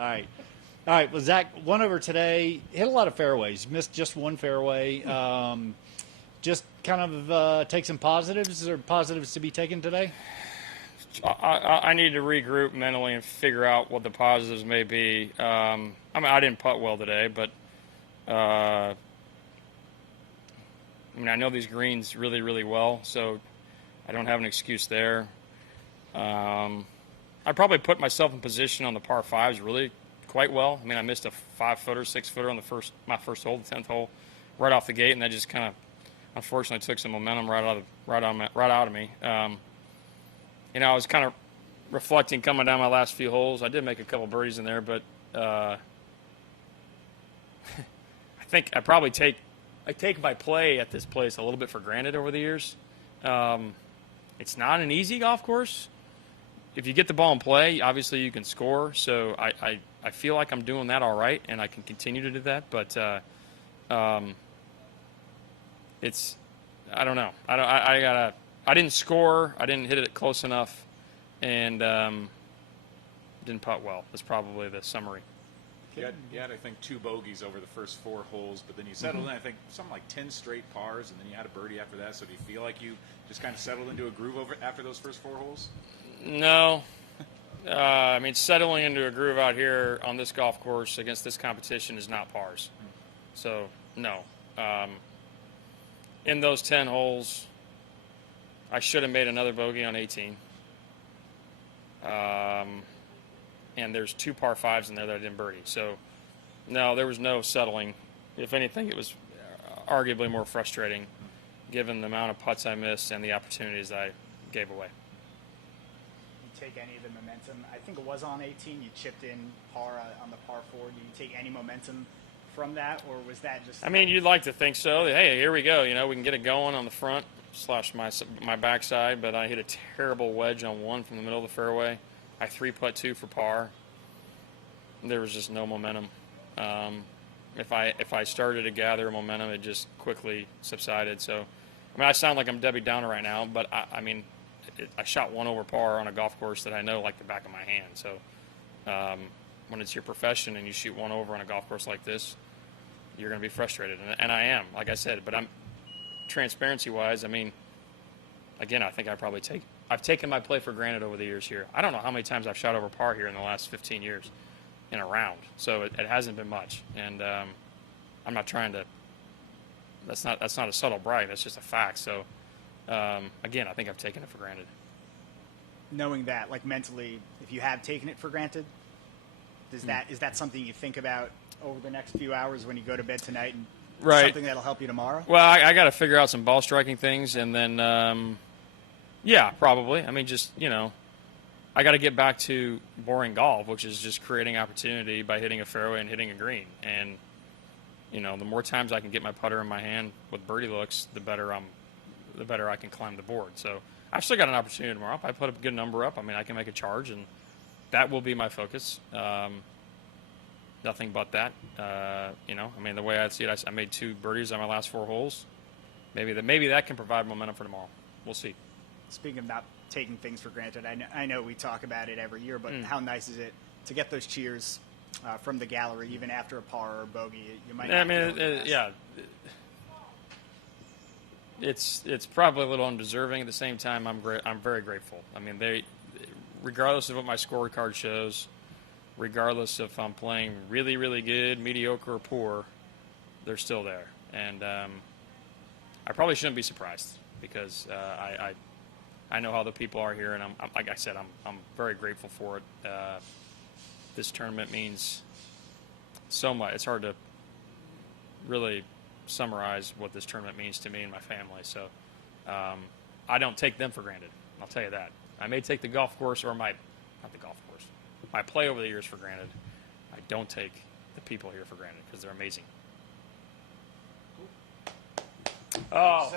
All right. All right. Well, Zach, one over today. Hit a lot of fairways. Missed just one fairway. Just kind of take some positives or positives to be taken today? I need to regroup mentally and figure out what the positives may be. I mean, I didn't putt well today, but I mean, I know these greens really, really well, so I don't have an excuse there. I probably put myself in position on the par fives really quite well. I mean, I missed a 5-footer, 6-footer on my first hole, the 10th hole, right off the gate, and that just kind of unfortunately took some momentum right out of me. You know, I was kind of reflecting coming down my last few holes. I did make a couple birdies in there, but I think I take my play at this place a little bit for granted over the years. It's not an easy golf course. If you get the ball in play, obviously you can score. So I feel like I'm doing that all right, and I can continue to do that. But it's, I don't know. I didn't score. I didn't hit it close enough, and didn't putt well. That's probably the summary. You had, I think, 2 bogeys over the first 4 holes, but then you settled in, I think, something like 10 straight pars, and then you had a birdie after that. So do you feel like you just kind of settled into a groove after those first 4 holes? No. I mean, settling into a groove out here on this golf course against this competition is not pars. So, no. In those 10 holes, I should have made another bogey on 18. And there's 2 par 5s in there that I didn't birdie. So, no, there was no settling. If anything, it was arguably more frustrating given the amount of putts I missed and the opportunities I gave away. You take any of the momentum? I think it was on 18. You chipped in par on the par 4. Do you take any momentum from that, or was that just... I mean, you'd like to think so. Hey, here we go. You know, we can get it going on the front / my backside, but I hit a terrible wedge on 1 from the middle of the fairway. I 3-putt 2 for par. There was just no momentum. If I started to gather momentum, it just quickly subsided. So, I mean, I sound like I'm Debbie Downer right now, but I mean, I shot 1 over par on a golf course that I know like the back of my hand. So, when it's your profession and you shoot 1 over on a golf course like this, you're going to be frustrated, and I am, like I said. But I'm transparency-wise, I mean, again, I think I've taken my play for granted over the years here. I don't know how many times I've shot over par here in the last 15 years in a round. So it hasn't been much. And I'm not trying to – that's not a subtle brag. That's just a fact. So, again, I think I've taken it for granted. Knowing that, like mentally, if you have taken it for granted, is that something you think about over the next few hours when you go to bed tonight, and something that'll help you tomorrow? Well, I got to figure out some ball striking things, and then yeah, probably. I mean, just, you know, I got to get back to boring golf, which is just creating opportunity by hitting a fairway and hitting a green. And, you know, the more times I can get my putter in my hand with birdie looks, the better I can climb the board. So I've still got an opportunity tomorrow. If I put a good number up, I mean, I can make a charge, and that will be my focus. Nothing but that. You know, I mean, the way I see it, I made 2 birdies on my last 4 holes. Maybe that can provide momentum for tomorrow. We'll see. Speaking about taking things for granted, I know we talk about it every year, but how nice is it to get those cheers from the gallery, even after a par or a bogey? You might. I mean, yeah. It's probably a little undeserving. At the same time, I'm very grateful. I mean, regardless of what my scorecard shows, regardless if I'm playing really, really good, mediocre, or poor, they're still there. And I probably shouldn't be surprised because I know how the people are here, and I'm like I said, I'm very grateful for it. This tournament means so much. It's hard to really summarize what this tournament means to me and my family. So I don't take them for granted. I'll tell you that. I may take the golf course or my play over the years for granted. I don't take the people here for granted because they're amazing. Oh.